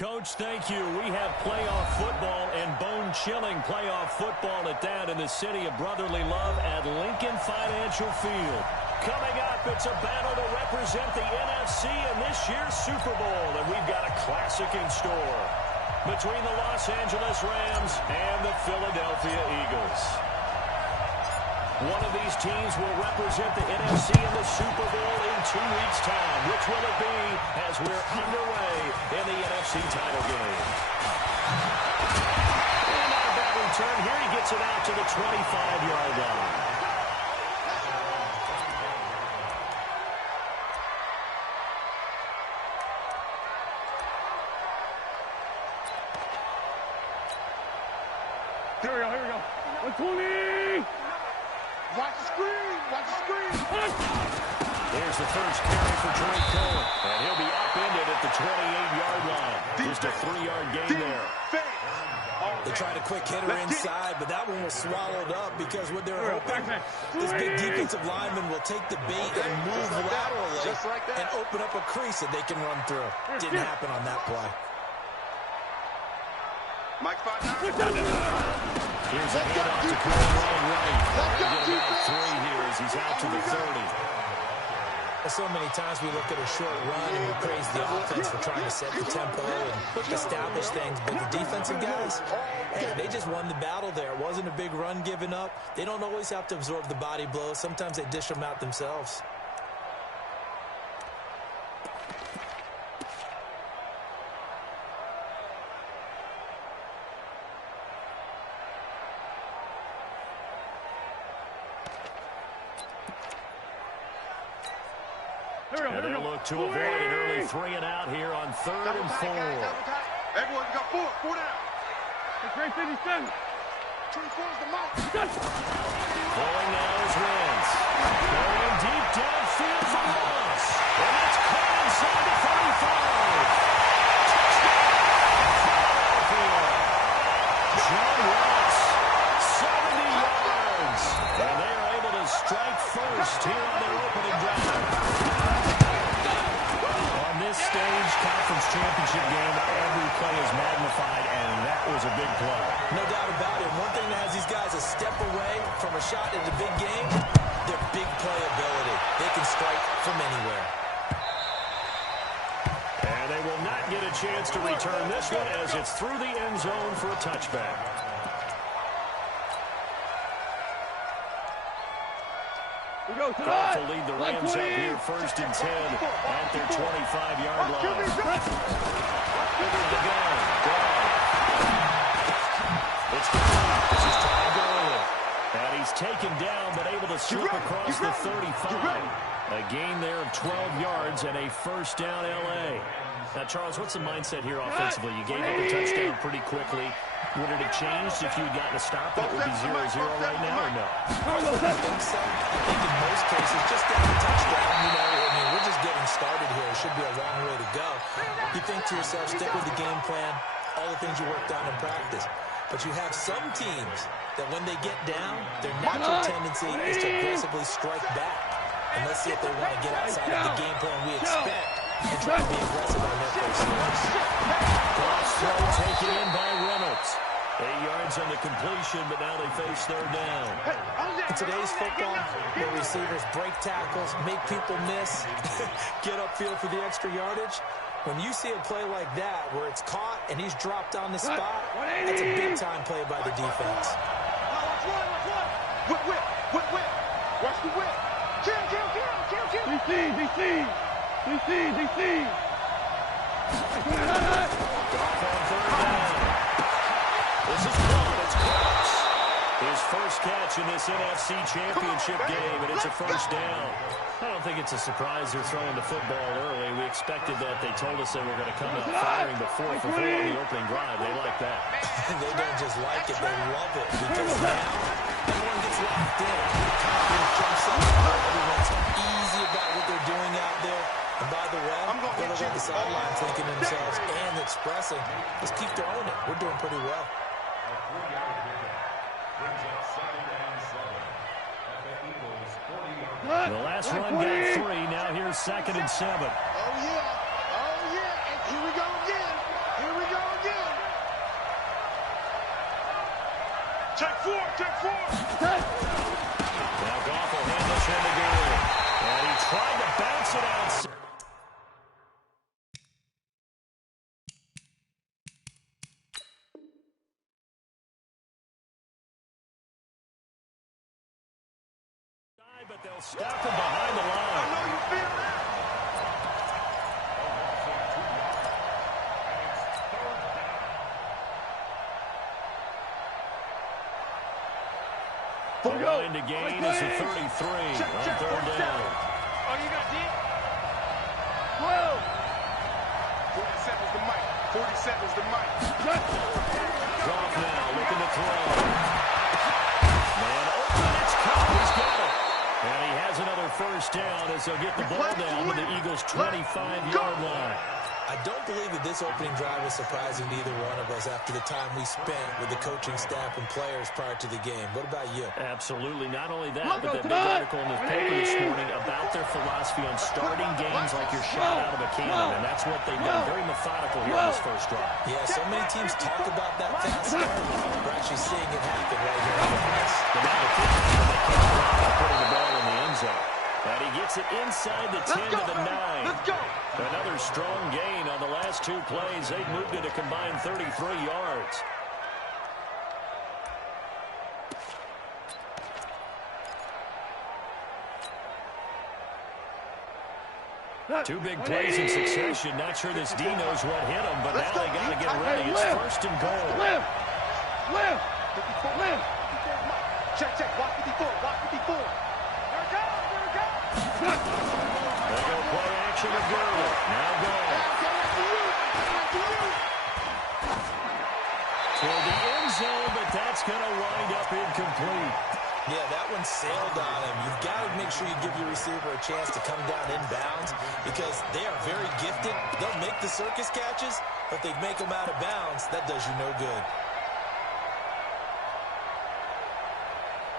Coach, thank you. We have playoff football and bone-chilling playoff football at that in the city of brotherly love at Lincoln Financial Field. Coming up, it's a battle to represent the NFC in this year's Super Bowl, and we've got a classic in store between the Los Angeles Rams and the Philadelphia Eagles. One of these teams will represent the NFC in the Super Bowl in 2 weeks' time. Which will it be as we're underway in the NFC title game? And not a bad return here. He gets it out to the 25-yard line. Here we go. 120! Watch the screen! Watch the screen! There's the first carry for Drake Cole. And he'll be upended at the 28-yard line. Just a 3-yard gain there. They tried a quick hitter inside, but that one was swallowed up because what they're hoping, this big defensive lineman will take the bait and move laterally and open up a crease that they can run through. Didn't happen on that play. Mike 5-9. Here's a handoff to Cole running right. They'll get about 3 here as he's out to the 30. So many times we look at a short run and we praise the offense for trying to set the tempo and establish things. But the defensive guys, hey, they just won the battle there. It wasn't a big run given up. They don't always have to absorb the body blows. Sometimes they dish them out themselves. And they'll look to avoid an early 3 and out here on 3rd and 4. Everyone, you got 4 down. It's right 57. 24 is the mark. Pulling now is Wentz. Going deep downfield for Moss. And it's caught inside the 35. Touchdown, John Ross, 70 yards. And they are able to strike first here on their opening drive. On this stage, conference championship game, every play is magnified, and that was a big play. No doubt about it. One thing that has these guys a step away from a shot at the big game, their big play ability. They can strike from anywhere. And they will not get a chance to return this one as it's through the end zone for a touchback. Goff will lead the Rams up here 1st and 10 at their 25-yard line. It's complete. This is Ty Gurley. And he's taken down but able to slip across the 35. A gain there of 12 yards and a first down L.A. Now, Charles, what's the mindset here offensively? You gave up a touchdown pretty quickly. Would it have changed if you had gotten a stop? It would be 0-0 right now, or no? I think so. I think in most cases, just down a touchdown, we're just getting started here. It should be a long way to go. You think to yourself, stick with the game plan, all the things you worked on in practice. But you have some teams that when they get down, their natural tendency is to aggressively strike back. And let's see if they want to get outside of the game plan we expect and try to be aggressive on their first series. Cross throw taken in by Reynolds. 8 yards on the completion, but now they face 3rd down. In today's football, where receivers break tackles, make people miss, get upfield for the extra yardage, when you see a play like that where it's caught and he's dropped on the spot, that's a big-time play by the defense. Whip. Watch the whip. Kill. DC. Goff on 3rd down. This is caught. It's Crooks. His first catch in this NFC Championship game, and it's a first down. I don't think it's a surprise they're throwing the football early. We expected that. They told us they were going to come out firing, but 4 for 4 on the opening drive. They like that. They don't just like it, they love it, because now everyone gets locked in. Confidence jumps up. Everyone's easy about what they're doing out there. And by the way, they'll look at the sidelines thinking to themselves and expressing, let's keep throwing it. We're doing pretty well. The last run got 3. Now here's 2nd and 7. Oh, yeah. And here we go again. Take four, take four. Now Goff will hand this one to Gurley. And he tried to bounce it out. But they'll stop him behind the line. I know you feel that. The line to gain is a 33 on third down. Oh, you got deep? 47's the mic. 47's the mic. Goff now looking to throw. Man open, it's caught. He's got it. And he has another first down as they'll get the ball down to the Eagles' 25-yard line. I don't believe that this opening drive was surprising to either one of us after the time we spent with the coaching staff and players prior to the game. What about you? Absolutely. Not only that, but that big article in the paper this morning about their philosophy on starting games like you're shot out of a cannon, and that's what they've done. Very methodical here on this first drive. Yeah, so many teams talk about that fast start. We're actually seeing it happen right here on the press. But now the kick, they can't stop putting the ball in the end zone. And he gets it inside the 10 to the 9. Let's go. Another strong gain on the last two plays. They've moved it a combined 33 yards. Two big plays in succession. Not sure this D knows what hit him, but now they got to get ready. It's first and goal. Live. 54. Check, check. Watch 54. Watch 54. They go play action with Gurley. Now going. Toward the end zone, but that's going to wind up incomplete. Yeah, that one sailed on him. You've got to make sure you give your receiver a chance to come down inbounds because they are very gifted. They'll make the circus catches, but they make them out of bounds. That does you no good.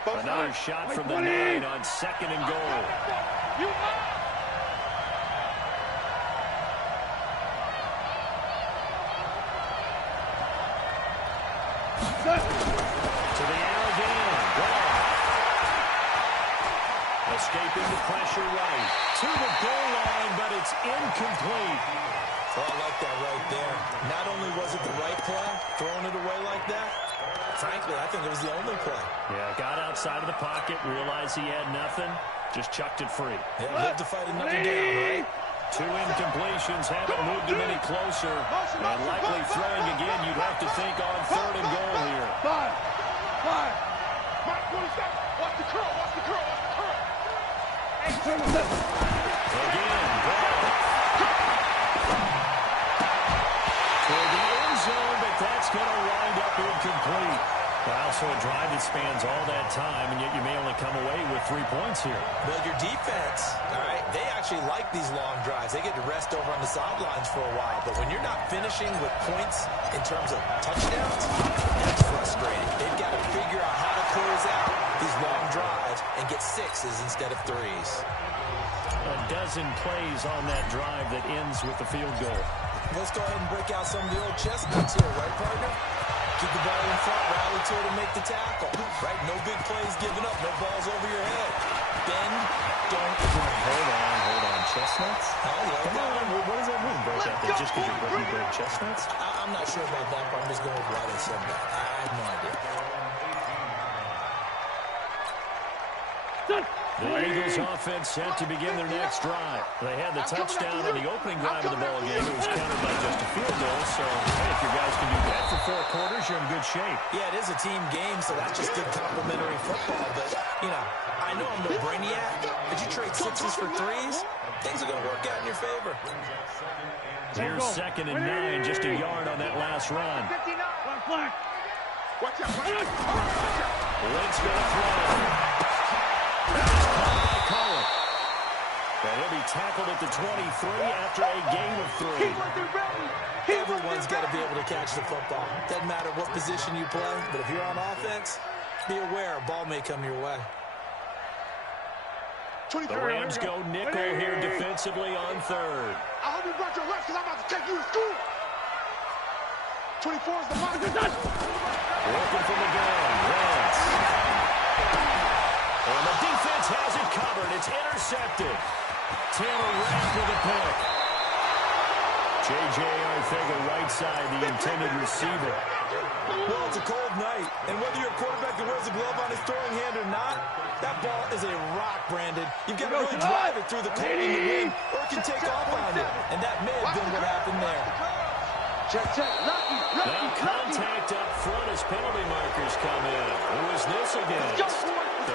Another shot from the 9 on second and goal. To the air again. Gone. Escaping the pressure right. To the goal line, but it's incomplete. Well, I like that right there. Not only was it the right play, throwing it away like that, frankly, I think it was the only play. Yeah, got outside of the pocket, realized he had nothing, just chucked it free. Yeah, live to fight another down, right? Two incompletions haven't moved him any closer, and likely throwing again, you'd have to think on third and goal here. Five. Mike, 27. Watch the curl. Watch the curl. Watch the curl. Again, ball. Toward the end zone, but that's going to wind up incomplete. Wow, so a drive that spans all that time, and yet you may only come away with 3 points here. Well, your defense, all right, they actually like these long drives. They get to rest over on the sidelines for a while. But when you're not finishing with points in terms of touchdowns, that's frustrating. They've got to figure out how to close out these long drives and get sixes instead of threes. A dozen plays on that drive that ends with the field goal. Let's go ahead and break out some of the old chestnuts here, right, partner? Keep the ball in front, rally to it, and make the tackle. Right? No big plays given up, no balls over your head. Bend, don't break. Hold on. Chestnuts? Oh, you like that one? What does that mean, break out there? Just because you break chestnuts? I'm not sure about that, but I'm just going with why they said that. I have no idea. The Eagles offense set to begin their next drive. They had the touchdown on the opening drive of the ball game. It was countered by just a field goal. So, hey, if your guys can do that for 4 quarters, you're in good shape. Yeah, it is a team game, so that's just good complimentary football. But, you know, I know I'm no brainiac. But you trade sixes for threes, things are going to work out in your favor. Here's second and 9, just a yard on that last run. Watch out. Lynch going to throw. And he'll be tackled at the 23 after a gain of 3. Everyone's got to be able to catch the football. Doesn't matter what position you play, but if you're on offense, be aware a ball may come your way. The Rams go nickel here defensively on third. I hope you brought your left because I'm about to take you to school. 24 is the mark. Working from the gun. intercepted. Taylor Rapp with a pick. J.J. Arcega right side, the intended receiver. Well, it's a cold night, and whether you're a quarterback that wears a glove on his throwing hand or not, that ball is a rock, Brandon. You've got to really drive it through the cold and the wind, or it can take off on you, and that may have been what happened there. Check. Now contact up front as penalty markers come in. Who is this against?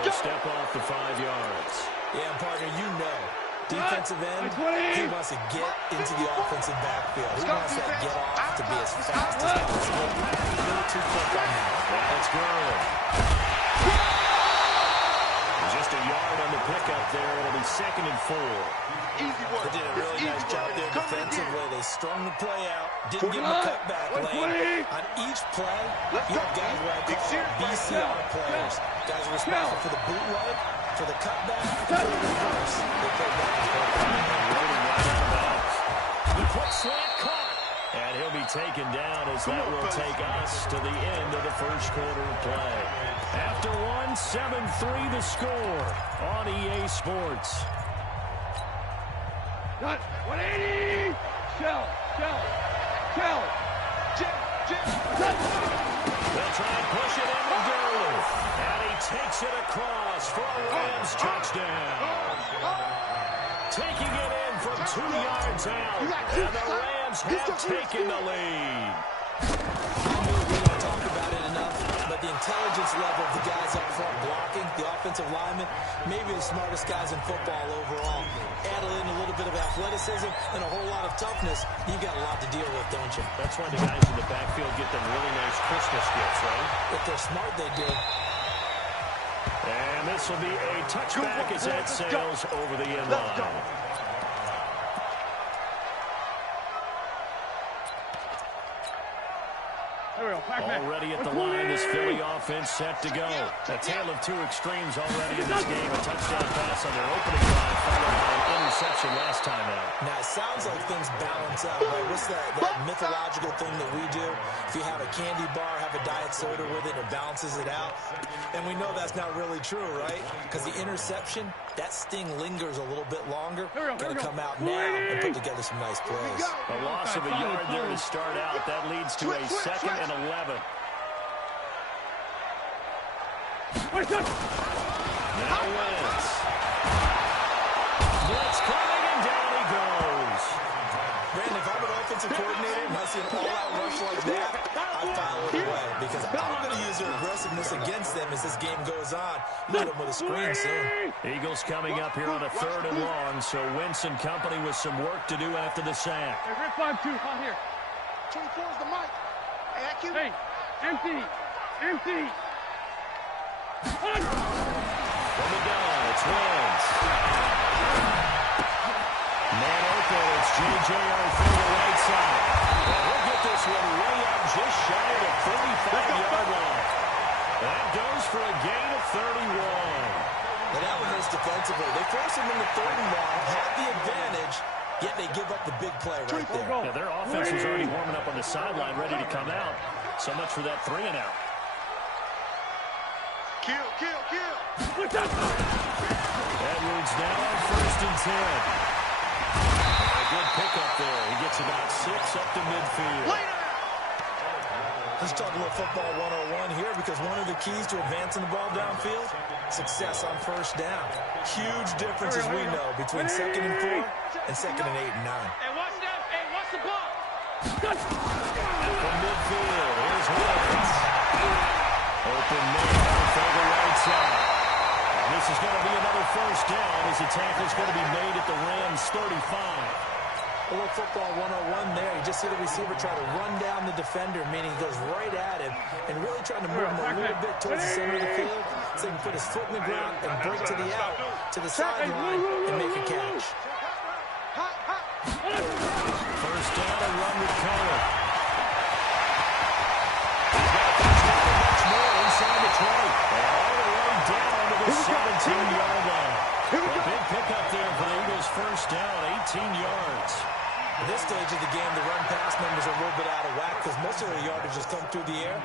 They'll step off the 5 yards. Yeah, partner, you know. Defensive end, he wants to get into the offensive backfield. He wants that get off to be as fast as possible. A little too quick on that. That's good. Just a yard on the pickup there. It'll be 2nd and 4. They did a really nice job there defensively. They strung the play out, didn't give him a cutback lane. On each play, you have guys what I call BCR players. Guys are responsible for the bootleg, for the cutback, for the reverse. They play that. The quick slant caught. And he'll be taken down as that will take us to the end of the first quarter of play. After 7-3 the score on EA Sports. Got 180. Shell. They'll try and push it into Gurley. And he takes it across for a Rams touchdown. Taking it in from 2 yards out. And the Rams have taken the lead. We don't talk about it enough, but the intelligence level of the guys up front blocking, the offensive linemen, maybe the smartest guys in football overall. Add in a little bit of athleticism and a whole lot of toughness, you got a lot to deal with, don't you? That's why the guys in the backfield get them really nice Christmas gifts, right? If they're smart, they do. And this will be a touchback as that sails over the end line. Already at the line, this Philly offense set to go. A tale of 2 extremes already in this game. A touchdown pass on their opening drive, followed by an interception last time out. Now, it sounds like things balance out, right? What's that mythological thing that we do? If you have a candy bar, have a diet soda with it, it balances it out. And we know that's not really true, right? Because the interception, that sting lingers a little bit longer. Got to come out now and put together some nice plays. A loss of a yard there to start out. That leads to a 2nd and 11. Now Wentz. Blitz coming, and down he goes. Brandon, if I'm an offensive coordinator and I see an all-out rush like that, I file it away because I'm going to use their aggressiveness against them as this game goes on. Lead them with a screen soon. Eagles coming up here on a 3rd and long, so Wentz and company with some work to do after the sack. Hey, Rip 5-2, out here. 24 is the mic. Hey, empty. From the gun, it's Wentz. Man open, it's J.J. Arcega right side. Well, he'll get this one way up just shy of the 35-yard line. That goes for a gain of 31. And that one hurts defensively. They force him into 3rd and long, have the advantage, yet they give up the big play right there. Now, their offense was already warming up on the sideline, ready to come out. So much for that 3 and out. Kill. Edwards now on 1st and 10. A good pickup there. He gets about 6 up to midfield. Let's talk a little football 101 here because one of the keys to advancing the ball downfield, success on 1st down. Huge difference, as we know, between 2nd and 4 and 2nd and 8 and 9. Hey, watch that. Hey, watch the ball. From midfield, here's Wentz. Open man for the right side. And this is going to be another 1st down as the tackle's going to be made at the Rams 35. A little football 101 there. You just see the receiver try to run down the defender, meaning he goes right at him and really trying to move him a little bit towards the center of the field so he can put his foot in the ground and break to the out, to the sideline, and make a catch. 1st down and run with Conner. Inside the 20, and all the way down to the 17-yard line. A big pickup there for the Eagles' 1st down, 18 yards. At this stage of the game, the run-pass numbers are a little bit out of whack because most of their yardage has come through the air.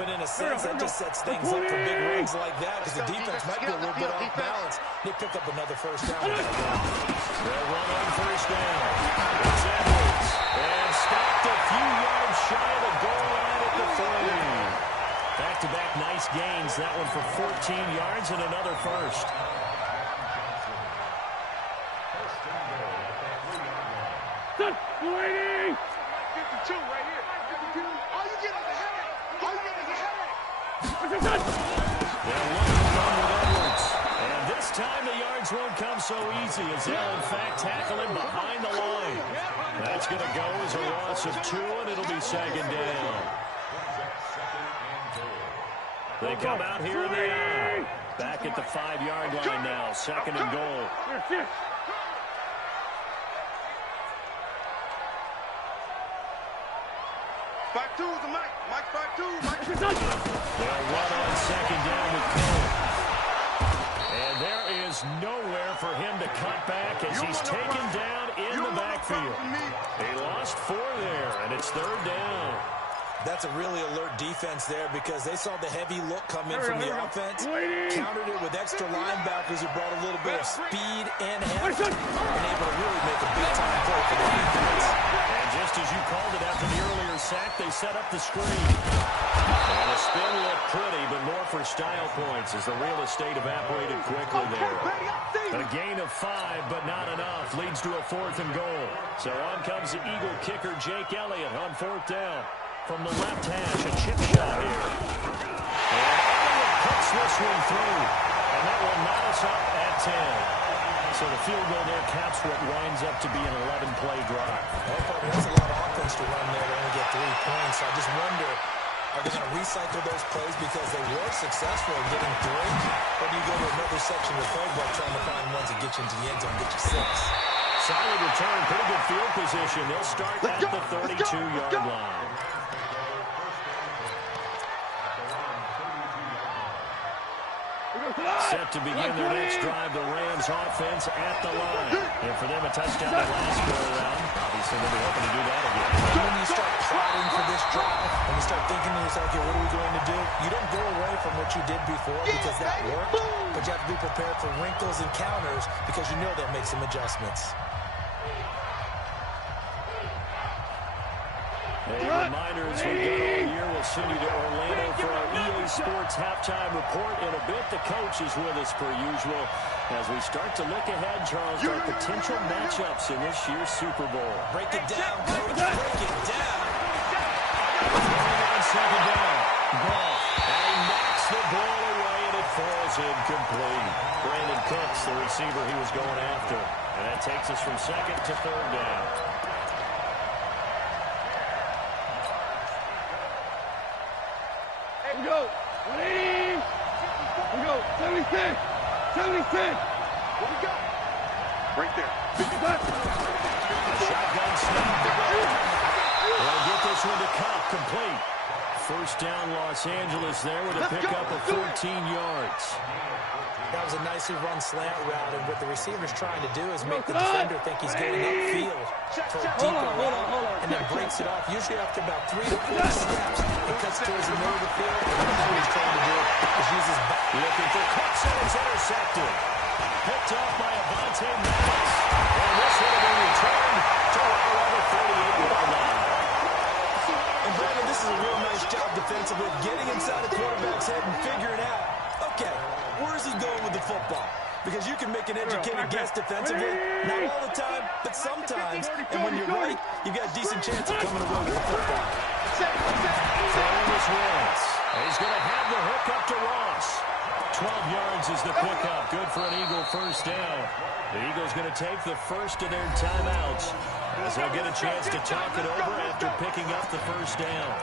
But in a sense, that just sets things up for big runs like that because the defense might be a little bit off balance. They pick up another first down. They'll run on first down. It's Edwards. And stopped a few yards shy of the goal line at the 30. Back-to-back nice gains. That one for 14 yards and another first. Waiting! 52 right here. 52. All you get is a headache. All you get is a headache. They're looking to run with Edwards. And this time the yards won't come so easy as they'll, in fact, tackle him behind the line. That's going to go as a loss of 2, and it'll be second down. They come out here and they are. Back at the 5-yard line now. Second and goal. Spike 2 is the Mike. Mike Spike 2. Mike. They'll run on second down with Cole. And there is nowhere for him to cut back as he's taken down in the backfield. He lost 4 there, and it's third down. That's a really alert defense there because they saw the heavy look come in from the offense, countered it with extra linebackers who brought a little bit of speed and heft, and able to really make a big-time play for the defense. And just as you called it after the earlier sack, they set up the screen. And the spin looked pretty, but more for style points as the real estate evaporated quickly there. A gain of 5, but not enough, leads to a 4th and goal. So on comes the Eagle kicker, Jake Elliott, on 4th down. From the left hash, a chip shot here. And Elliott puts this one through. And that will knot us up at 10. So the field goal there caps what winds up to be an 11-play drive. That's a lot of offense to run there to only get 3 points. So I just wonder, are they going to recycle those plays because they were successful in getting 3? Or do you go to another section of the playbook trying to find ones that get you into the end zone and get you 6? Solid return, pretty good field position. They'll start at the 32-yard line. Set to begin their next drive, the Rams offense at the line. And for them, a touchdown the last go-around. Obviously, they'll be hoping to do that again. When you start plotting for this drive, when you start thinking to yourself, okay, what are we going to do? You don't go away from what you did before because that worked, but you have to be prepared for wrinkles and counters because you know they'll make some adjustments. A reminder as we go all year, we'll send you to Orlando for our EA Sports halftime report. In a bit, the coach is with us per usual as we start to look ahead, Charles, to our potential matchups in this year's Super Bowl. Break it down, coach. Break it down. On second down. Goff. And he knocks the ball away, and it falls incomplete. Brandon Cooks, the receiver he was going after. And that takes us from second to third down. We go. 180. We go. 76. 76. What we got? Right there. A shotgun snap to go. They'll get this one to Cup, complete. First down, Los Angeles there with a pickup of 14 yards. That was a nicely run slant route, and what the receiver's trying to do is make the defender think he's going upfield for a deeper route, and then breaks it off. Usually after about 3 to 4 steps, it cuts towards the middle of the field, and that's what he's trying to do is use his back. Looking for Cooks, and it's intercepted. Picked off by Avonte Maddox. And this one will be returned to right around the 38-yard line. And Brandon, this is a real nice job defensively, getting inside the quarterback's head and figuring out, okay, where is he going with the football? Because you can make an educated guess defensively, not all the time, but sometimes. And when you're right, you've got a decent chance of coming away with the football. Throwing this once. And he's going to have the hook up to Ross. 12 yards is the pickup. Good for an Eagle first down. The Eagles going to take the first of their timeouts as they'll get a chance to talk it over after picking up the first down.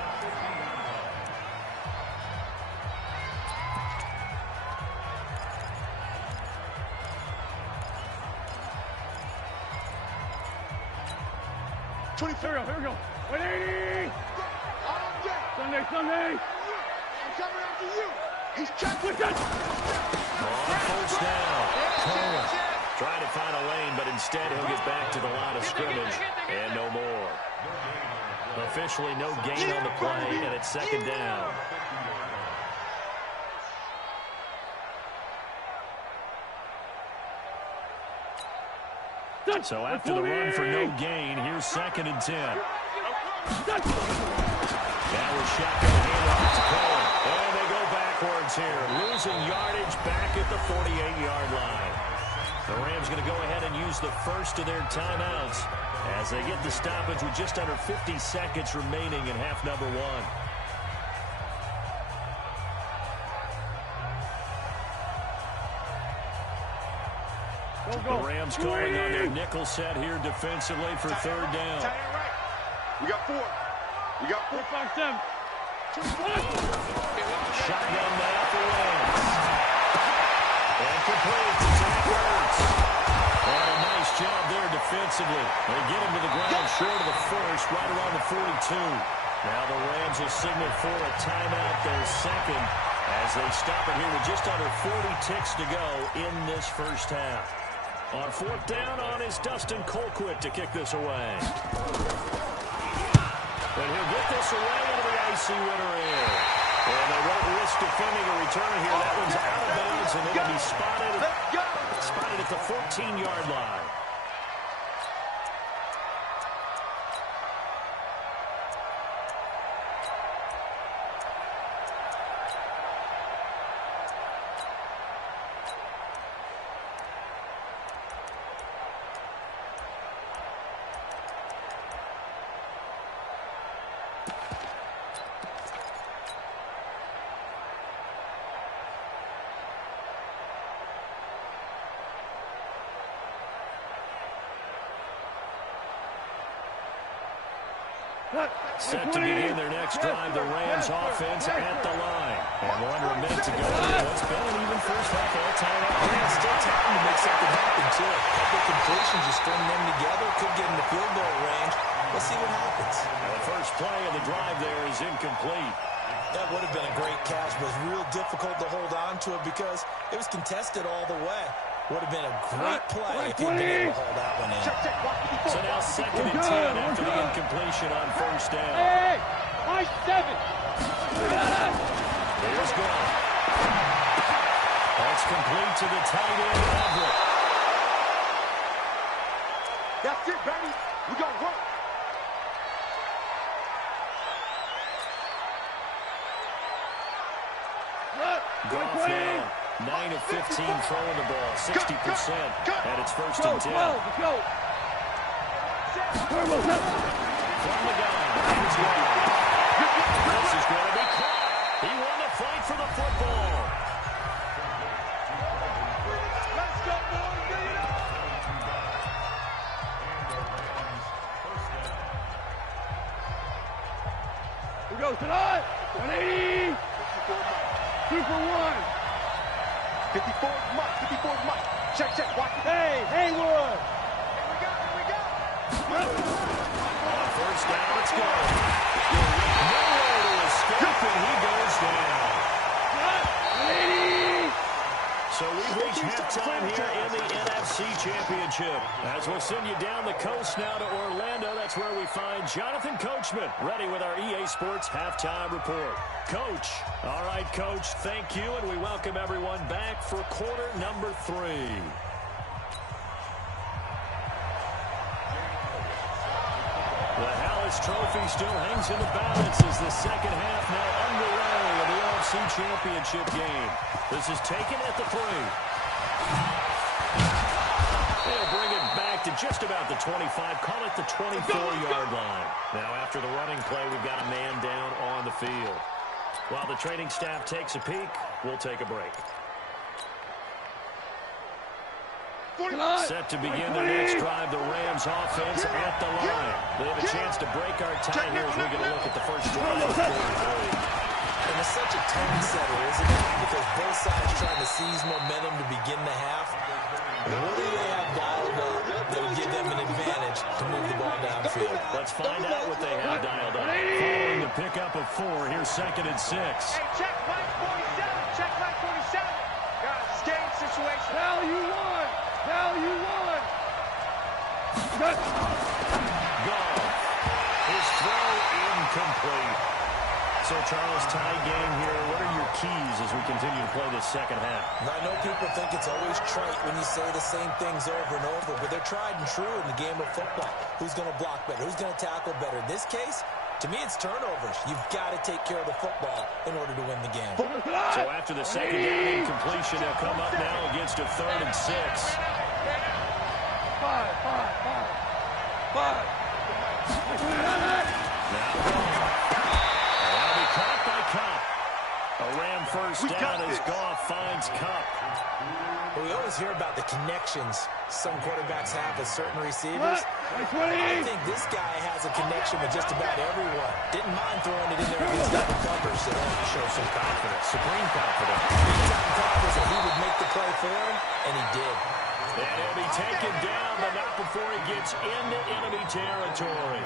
Here we go. 180. Sunday. I'm coming after you. He's checking. On first down. Cohen trying to find a lane, but instead he'll get back to the line of scrimmage. And no more. Officially no gain on the play, and it's second down. So after the run for no gain, here's 2nd and 10. That was shotgun handoff to Cole. And they go backwards here. Losing yardage back at the 48-yard line. The Rams going to go ahead and use the first of their timeouts as they get the stoppage with just under 50 seconds remaining in half number 1. The Rams calling on their nickel set here defensively for 3rd down. We got 4. We got 4, 5, 7. Shotgun now for Rams. And complete to Zach Ertz. And a nice job there defensively. They get him to the ground short of the first, right around the 42. Now the Rams will signal for a timeout, their 2nd, as they stop it here with just under 40 ticks to go in this first half. On 4th down on is Dustin Colquitt to kick this away. And he'll get this away into the icy winter air. And they won't risk defending a return here. That one's out of bounds, and it'll be spotted at the 14-yard line. Set to begin their next drive, the Rams offense at the line. And we're under a minute to go here. What's been an even first half all time. Yeah, still time to make something happen, too. Couple completions, just string them together. Could get in the field goal range. Let's see what happens. And the first play of the drive there is incomplete. That would have been a great catch, but it was real difficult to hold on to it because it was contested all the way. Would have been a great play if he'd been able to hold that one in. So now 2nd and 10 after the incompletion on 1st down. Hey, my 7. Here's Goff. That's complete to the tight end, Everett. That's it, baby. We got to work. Goff now 9 of 15 throwing the ball, 60%, and it's 1st and 10. Let's go. From the gun, here's Goff. This is going to be caught. He won the fight for the football. Let's go, boys. We go tonight. 180. 2 for 1. 54 Mike. 54 Mike. Check. Watch it. Hey, Haywood. Here we go. On 1st down, let's go. Nowhere to escape, and he goes down. 180. So we've reached halftime here in the NFC Championship. As we'll send you down the coast now to Orlando, that's where we find Jonathan Coachman, ready with our EA Sports Halftime Report. Coach. All right, Coach, thank you, and we welcome everyone back for quarter number 3. The Hallis Trophy still hangs in the balance as the second half now underway of the NFC Championship game. This is taken at the 3. They'll bring it back to just about the 25, call it the 24-yard line. Now, after the running play, we've got a man down on the field. While the training staff takes a peek, we'll take a break. Set to begin their next drive, the Rams offense at the line. They have a chance to break our tie here as we get a look at the first drive of quarter 3. And it's such a tone setter, isn't it? Because both sides trying to seize momentum to begin the half. What do they have dialed up that will give them an advantage to move the ball downfield? Let's find out what they have dialed up. Following the pickup of 4, here's 2nd and 6. Hey, check line 47. Check line 47. Guys, it's game situation. Now you won. Goff. His throw incomplete. So, Charles, tie game here. What are your keys as we continue to play this second half? I know people think it's always trite when you say the same things over and over, but they're tried and true in the game of football. Who's going to block better? Who's going to tackle better? In this case, to me, it's turnovers. You've got to take care of the football in order to win the game. So after the second down incompletion, they'll come up now against a 3rd and 6. Five. That'll be caught by Cup. A Ram first down as Goff finds Cup. Well, we always hear about the connections some quarterbacks have with certain receivers. I think this guy has a connection with just about everyone. Didn't mind throwing it in there against double covers. So Show some confidence, supreme confidence. big-time confidence that he would make the play for him, and he did. And he'll be taken down, but not before he gets into enemy territory.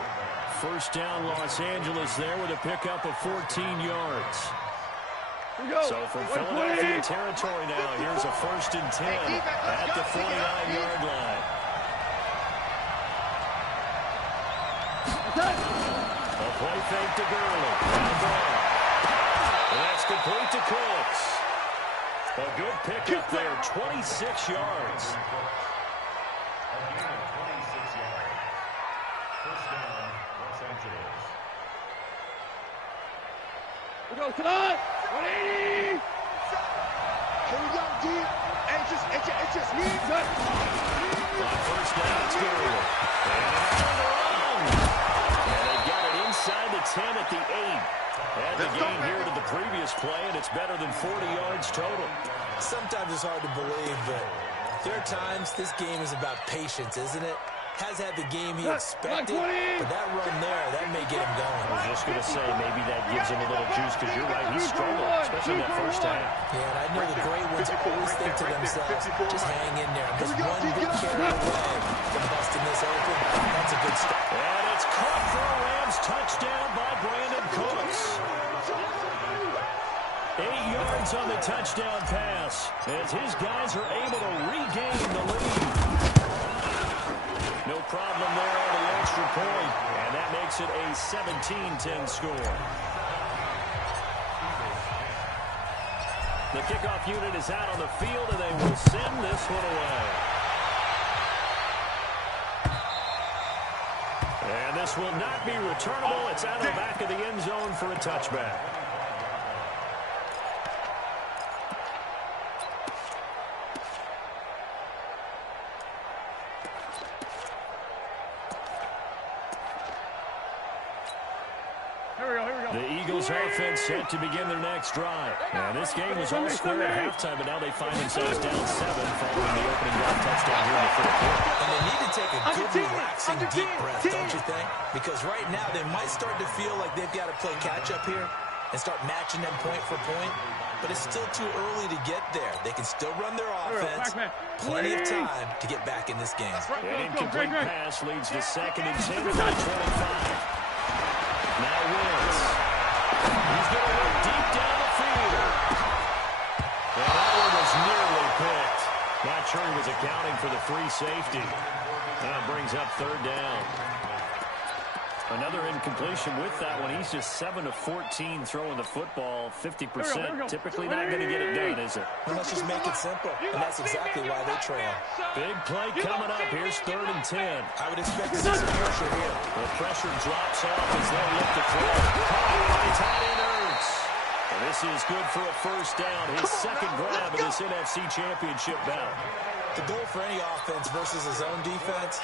First down, Los Angeles there with a pickup of 14 yards. So from Philadelphia territory now, here's a 1st and 10 at the 49-yard line. A play fake to Gurley. And that's complete to Cooks. A good pickup there, 26 yards. Again, 26 yards. First down, Los Angeles. We go tonight. 180. Here we go, D. It's just me. On first down, it's Gurley. And it's turned around. And they've got it inside the 10 at the 8. And the gain here to the previous play, and it's better than 40 yards total. Sometimes it's hard to believe, but there are times this game is about patience, isn't it? Has had the game he expected, but that run there, that may get him going. I was just going to say, maybe that gives him a little juice, because you're right, he struggled, especially in that first half. Yeah, and I know the great ones always think to themselves, just hang in there. Just one big carry away from busting this open. That's a good start. And it's caught for a Rams touchdown by Brandon Cooks. 8 yards on the touchdown pass, as his guys are able to regain the lead. No problem there on the extra point, and that makes it a 17-10 score. The kickoff unit is out on the field, and they will send this one away. And this will not be returnable. It's out of the back of the end zone for a touchback. The Eagles offense set to begin their next drive. Now, this game was all square at halftime, but now they find themselves down 7 following the opening drive touchdown here in the 4th quarter. And they need to take a good, relaxing, deep breath, don't you think? Because right now they might start to feel like they've got to play catch-up here and start matching them point for point. But it's still too early to get there. They can still run their offense. Plenty of time to get back in this game. An incomplete pass leads to 2nd and 10 from the 25. Now Wentz. He's going to look deep down the field. And that one was nearly picked. Not sure he was accounting for the free safety. That brings up 3rd down. Another incompletion with that one. He's just 7 of 14 throwing the football. 50%. Typically not going to get it done, is it? And let's just make it simple. And that's exactly why they trail. Big play coming up. Here's 3rd and 10. I would expect to see some pressure here. The pressure drops off as they look to throw. Caught by tight end Ertz. And this is good for a first down. His 2nd grab of this NFC Championship bout. The goal for any offense versus his own defense,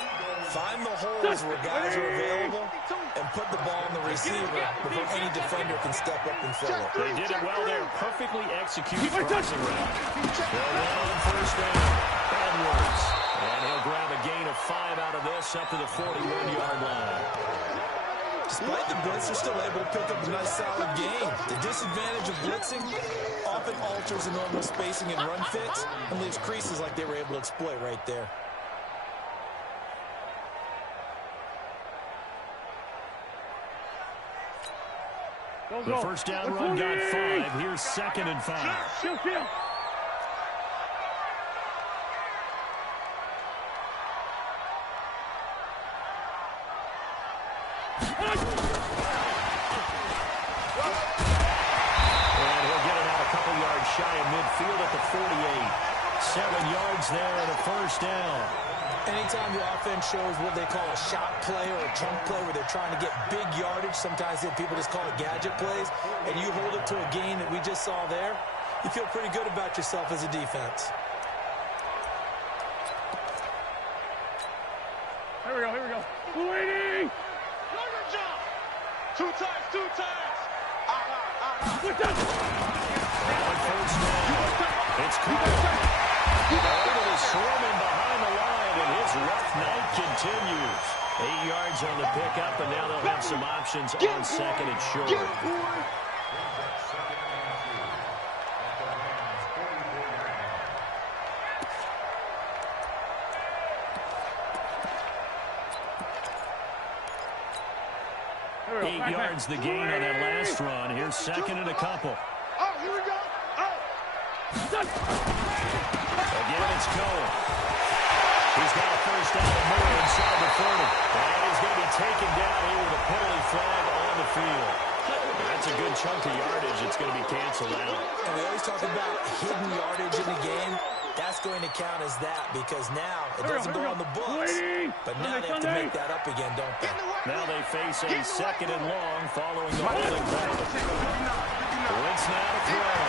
find the holes where guys are available and put the ball on the receiver before any defender can step up and fill it. They did it well there. Perfectly executed crossing route. They'll run on first down. Edwards. And he'll grab a gain of 5 out of this up to the 41-yard line. Despite the blitz, they're still able to pick up a nice solid gain. The disadvantage of blitzing often alters the normal spacing and run fits and leaves creases like they were able to exploit right there. The first down run got 5. Here's 2nd and 5. shy of midfield at the 48. 7 yards there and a first down. Anytime the offense shows what they call a shot play or a chunk play where they're trying to get big yardage, sometimes people just call it gadget plays, and you hold it to a gain that we just saw there, you feel pretty good about yourself as a defense. Here we go, here we go. Waiting! Two times. Switch up! First down. It's caught. Able to swarm him behind the line, and his rough night continues. 8 yards on the pickup, and now they'll have some options on second and short. Eight yards the gain on that last run. Here's second and a couple. Oh, here we go. Again, it's Cole. He's got a first down and more inside the 30. And he's going to be taken down here with a penalty flag on the field. That's a good chunk of yardage. It's going to be canceled out. And we always talk about hidden yardage in the game. That's going to count as that because now it doesn't go on the books. But now they have to make that up again, don't they? Now they face a second and long following the holding penalty. Wentz now to throw.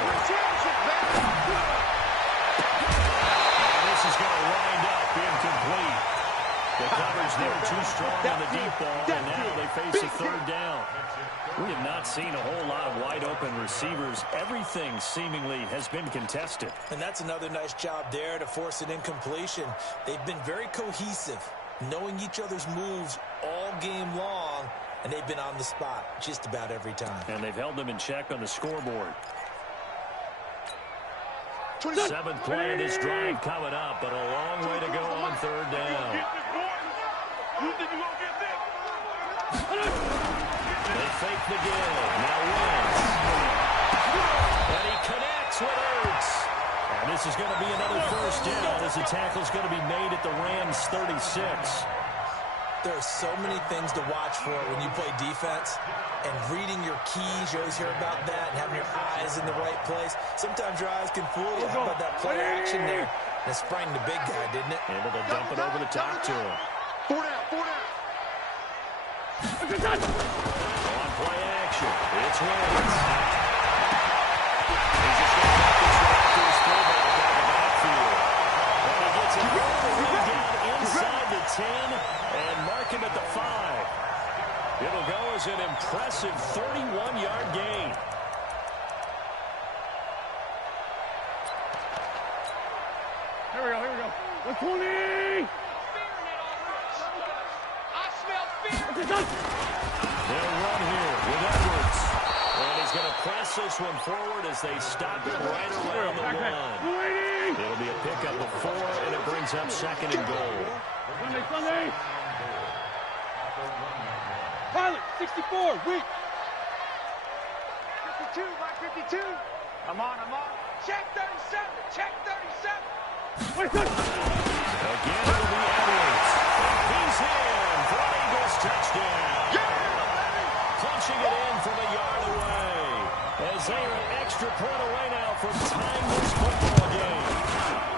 And this is going to wind up incomplete. The coverage there too strong on the deep ball, and now they face a third down. We have not seen a whole lot of wide-open receivers. Everything seemingly has been contested. And that's another nice job there to force an incompletion. They've been very cohesive, knowing each other's moves all game long, and they've been on the spot just about every time. And they've held them in check on the scoreboard. 7th play of this drive coming up, but a long way to go on third down. You think you're going to get this? They fake the give. Now Wentz. And he connects with Ertz. And this is going to be another first down as the tackle's going to be made at the Rams' 36. There are so many things to watch for when you play defense. And reading your keys, you always hear about that, and having your eyes in the right place. Sometimes your eyes can fool you. How about that play action there? And it sprang the big guy, didn't it? Able to dump it over the top to him. 4 down, 4 down. On play action, it's Wentz. He's just going to put this right to his fullback out of the backfield. And he gets it all the way down inside the 10 and mark him at the 5. It'll go as an impressive 31-yard gain. Here we go, here we go. 120! They'll run here with Edwards. And he's going to press this one forward as they stop it right around the line. It'll be a pickup of 4, and it brings up second and goal. Sunday! Pilot, 64, weak. 52, by 52. I'm on. Check 37, check 37. Again, it'll be Edwards. He's in for an Eagles touchdown. Punching it in from a yard away. As they are an extra point away now from tying this football game.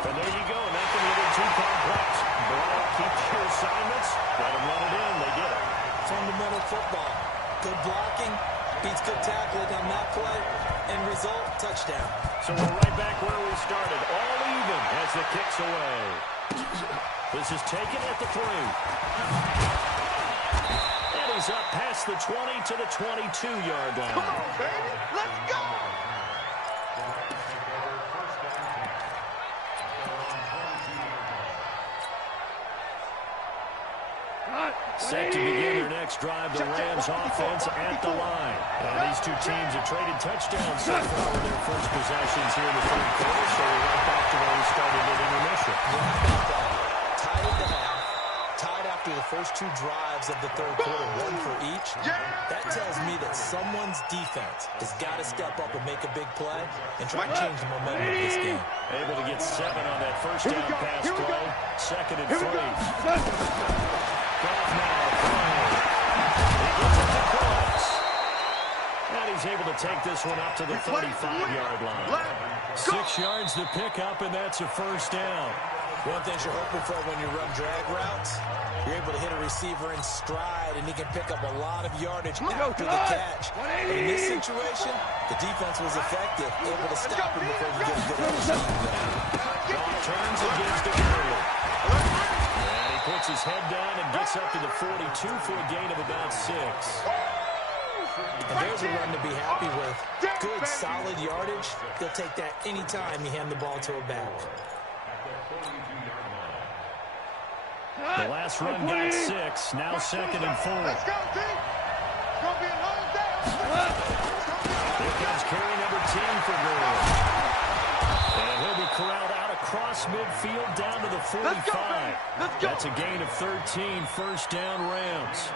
And there you go, nothing really too complex. Ball, keep your assignments, let them run it in, they did it. Fundamental football. Good blocking, beats good tackling on that play, and result, touchdown. So we're right back where we started, all even as the kick's away. This is taken at the 3. And he's up past the 20 to the 22-yard line. Come on, baby. Let's go. Set to begin their next drive, the Rams offense at the line. And these two teams have traded touchdowns so far with their first possessions here in the third quarter, so we're right back to where we started at intermission. Tied at the half, tied after the first 2 drives of the third quarter, 1 for each. That tells me that someone's defense has got to step up and make a big play and try to change the momentum of this game. Able to get 7 on that first down pass play. Second and 3. Goff now to throw. He gets it to Cross. And he's able to take this one up to the 35-yard line. 6 yards to pick up, and that's a first down. One thing you're hoping for when you run drag routes, you're able to hit a receiver in stride, and he can pick up a lot of yardage after the catch. But in this situation, the defense was effective, able to stop him before he gets a good scheme going. Goff turns and gives to Gurley. And he puts his head down and gets up to the 42 for a gain of about 6. And there's a run to be happy with. Good, solid yardage. He'll take that anytime you hand the ball to a back. The last run got 6. Now 2nd and 4. Let's go, team. It's going to be a long day. Here comes carry number 10 for Gurley. And he'll be corralled out across midfield down to the 45. That's a gain of 13. First down, Rams.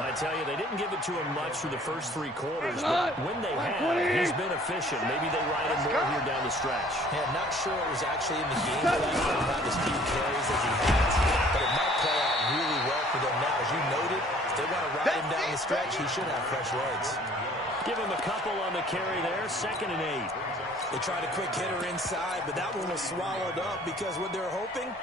I tell you, they didn't give it to him much through the first 3 quarters, but when they have, he's been efficient. Maybe they ride him more here down the stretch. Yeah, not sure it was actually in the game plan for him not as few carries as he has, but it might play out really well for them now. As you noted, if they want to ride him down the stretch, he should have fresh legs. Give him a couple on the carry there, 2nd and 8. They tried a quick hitter inside, but that one was swallowed up because what they're hoping,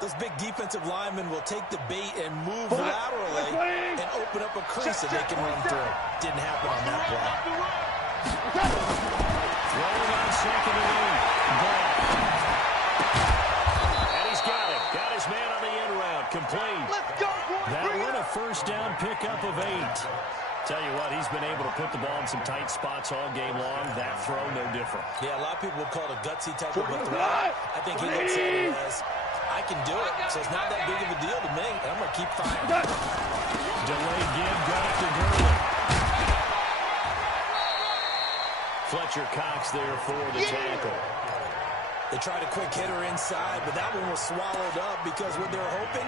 those big defensive linemen will take the bait and move laterally and open up a crease that they can run through. Didn't happen on that play. Throwing on 2nd and 8. Ball. And he's got it. Got his man on the end route. Complete. That one a first down pickup of 8. Tell you what, he's been able to put the ball in some tight spots all game long. That throw, no different. Yeah, a lot of people would call it a gutsy type of a throw. I think he looks at it as, I can do it, so it's not that big of a deal to me, and I'm going to keep firing. Delayed give, got it to Gurley. Fletcher Cox there for the tackle. They tried a quick hitter inside, but that one was swallowed up because what they're hoping,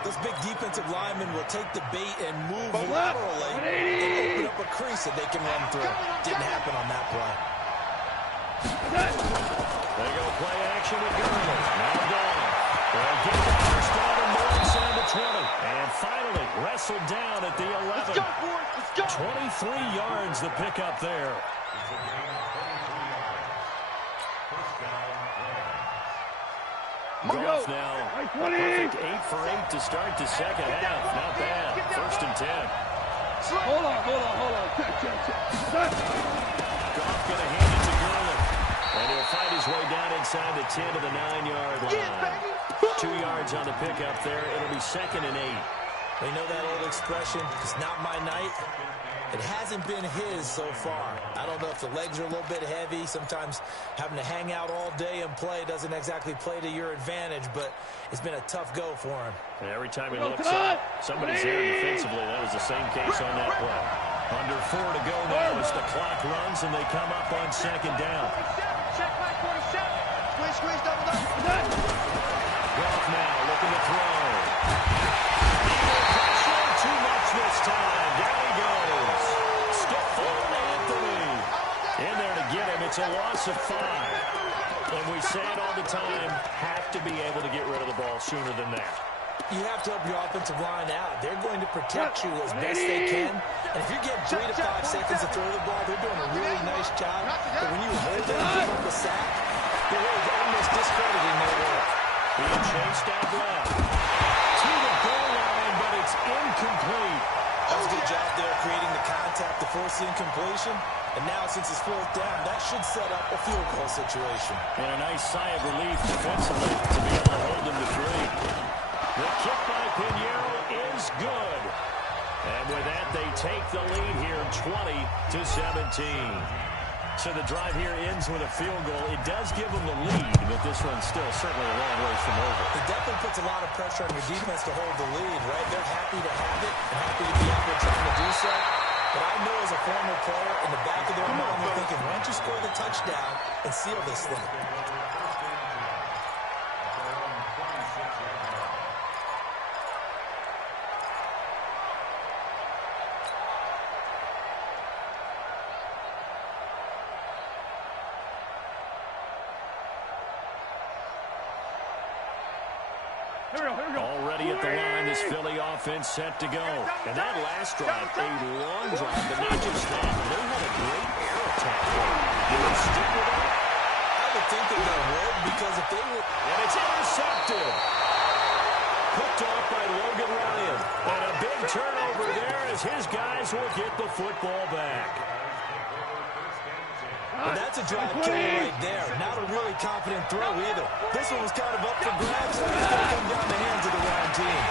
those big defensive linemen will take the bait and move laterally and open up a crease that they can run through. Didn't happen on that play. They go play action with Gurley. Now gone. They'll get the first down and more inside the 20. And finally wrestled down at the 11. 23 yards the pickup there. Goff now, a perfect 8 for 8 to start the second half. Not bad. 1st and 10. Hold on. Check. Goff going to hand it to Gurley. And he'll find his way down inside the 10 to the 9-yard line. 2 yards on the pickup there. It'll be 2nd and 8. We know that old expression, it's not my night. It hasn't been his so far. I don't know if the legs are a little bit heavy. Sometimes having to hang out all day and play doesn't exactly play to your advantage, but it's been a tough go for him. And every time he looks up, somebody's there defensively. That was the same case on that play. Under 4 to go now as the clock runs and they come up on 2nd down. Squeeze, double up. Goff now looking to throw. Pressure too much this time. Down he goes. Stephon Anthony in there to get him. It's a loss of 5. And we say it all the time, have to be able to get rid of the ball sooner than that. You have to help your offensive line out. They're going to protect you as best they can. And if you're getting 3 to 5 seconds to throw the ball, they're doing a really nice job. But when you hold them and give up a sack, they're really almost discrediting their work. Being chased out left. To the goal line, but it's incomplete. That was a good job there creating the contact to force the incompletion. And now, since it's 4th down, that should set up a field goal situation. And a nice sigh of relief defensively to be able to hold them to 3. The kick by Pinheiro is good. And with that, they take the lead here 20-17. So the drive here ends with a field goal. It does give them the lead, but this one's still certainly a long ways from over. It definitely puts a lot of pressure on your defense to hold the lead, right? They're happy to have it and happy to be out there trying to do so. But I know as a former player, in the back of their mind, they're thinking, why don't you score the touchdown and seal this thing? Already at the line, this Philly offense set to go. And that last drive, a long drive, but not just that. They had a great air attack. They would stick with it. I would think that they would, because if they were... And it's intercepted. Picked off by Logan Ryan. And a big turnover there as his guys will get the football back. And that's a drive killer right there. Not a really confident throw either. This one was kind of up for grabs, so it's going to come down the hands of the wrong team.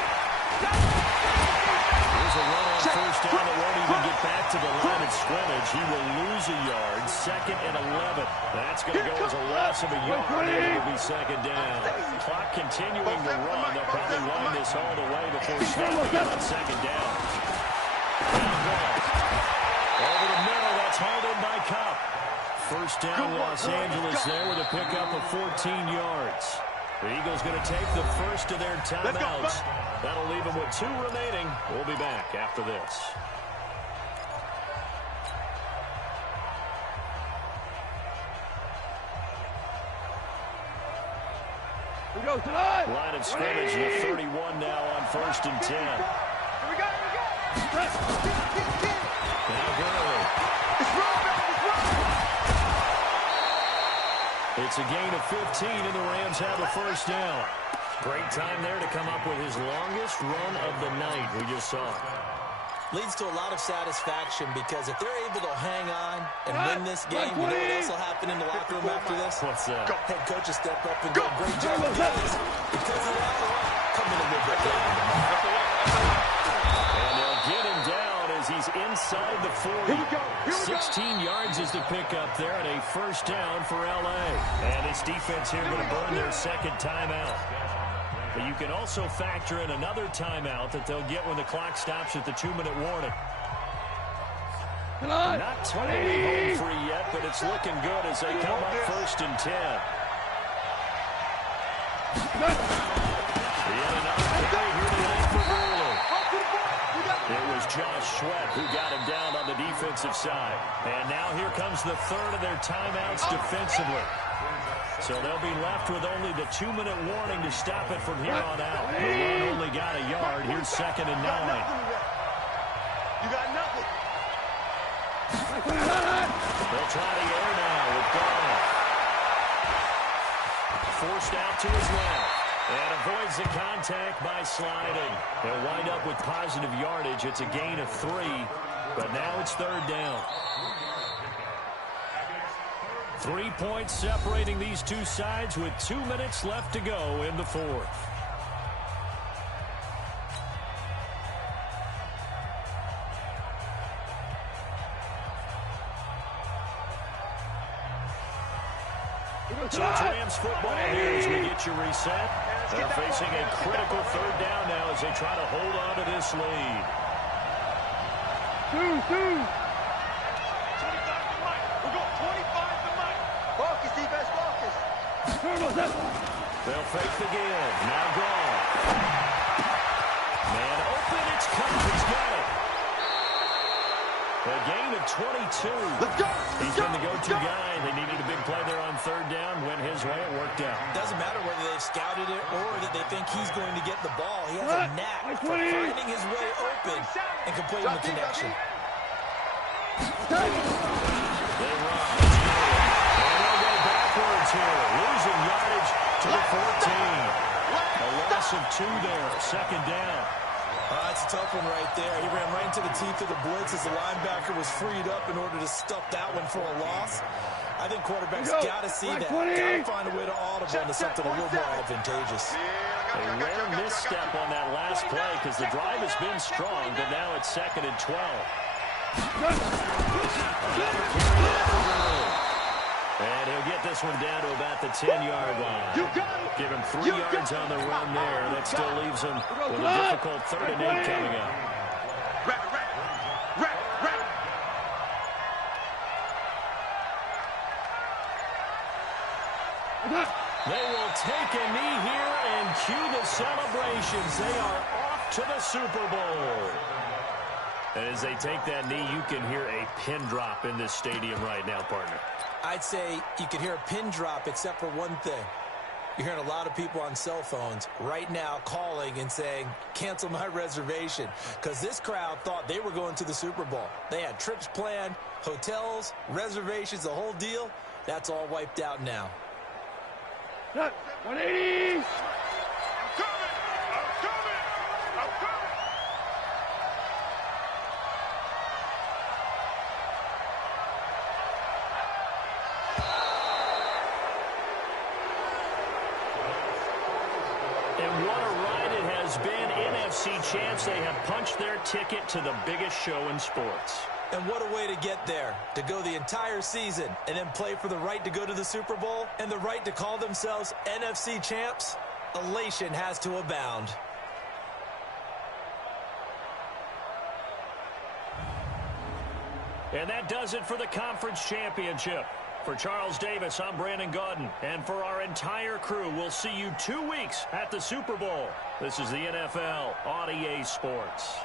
Here's a run on first down that won't even get back to the line of scrimmage. He will lose a yard. 2nd and 11. That's going to go as a loss of a yard, and it will be 2nd down. Clock continuing to run. They'll probably wind this all the way before snapping on 2nd down. Over the middle, that's hauled in by Cup. First down, Los Angeles there with a pickup of 14 yards. The Eagles going to take the first of their timeouts. That'll leave them with 2 remaining. We'll be back after this. Line of scrimmage, the 31 now on 1st and 10. Now Gurley. It's a gain of 15, and the Rams have a first down. Great time there to come up with his longest run of the night. We just saw it. Leads to a lot of satisfaction, because if they're able to hang on and win this game, you know what else will happen in the locker room after this? What's that? Head coach will step up and go, great job, guys. Because of that, come in a little bit later. And they'll get him down as he's inside the 40. 16 yards is the pickup there, and a first down for L.A. And this defense here going to burn their 2nd timeout. But you can also factor in another timeout that they'll get when the clock stops at the 2-minute warning. Not totally home free yet, but it's looking good as they come up 1st and 10. It was Josh Sweat who got him down on the defensive side. And now here comes the 3rd of their timeouts defensively. So they'll be left with only the 2-minute warning to stop it from here on out. The run only got a yard. Here's 2nd and 9. You got nothing. They'll try the air now with Garner. Forced out to his left. And avoids the contact by sliding. They'll wind up with positive yardage. It's a gain of 3, but now it's 3rd down. 3 points separating these two sides with 2 minutes left to go in the 4th. So it's Rams football here as we get you reset. They're facing a critical 3rd down now as they try to hold on to this lead. 25 to Mike. We're going 25 to Mike. Focus, defense, focus. They'll fake the give. Now gone. Man open. It's Cup. He's got it. A gain of 22. Let's go. He's been the go-to guy. They needed a big play there on 3rd down. Went his way. It worked out. Doesn't matter whether they've scouted it or that they think he's going to get the ball. He has a knack for finding his way open and completing the connection. They run. And they'll go backwards here. Losing yardage to the 14. A loss of 2 there. 2nd down. That's a tough one right there. He ran right into the teeth of the blitz as the linebacker was freed up in order to stuff that one for a loss. I think quarterbacks got to see that. Got to find a way to audible into something a little more advantageous. A rare misstep on that last play because the drive has been strong, but now it's 2nd and 12. And he'll get this one down to about the 10-yard line. Give him 3 yards on the run there. That still leaves him with a difficult 3rd and 8 coming up. They will take a knee here and cue the celebrations. They are off to the Super Bowl. And as they take that knee, you can hear a pin drop in this stadium right now, partner. I'd say you could hear a pin drop except for one thing. You're hearing a lot of people on cell phones right now calling and saying, cancel my reservation, because this crowd thought they were going to the Super Bowl. They had trips planned, hotels, reservations, the whole deal. That's all wiped out now. 180! I'm coming! And what a ride it has been. NFC champs, they have punched their ticket to the biggest show in sports. And what a way to get there, to go the entire season and then play for the right to go to the Super Bowl and the right to call themselves NFC champs. Elation has to abound. And that does it for the conference championship. For Charles Davis, I'm Brandon Gaudin. And for our entire crew, we'll see you 2 weeks at the Super Bowl. This is the NFL on EA Sports.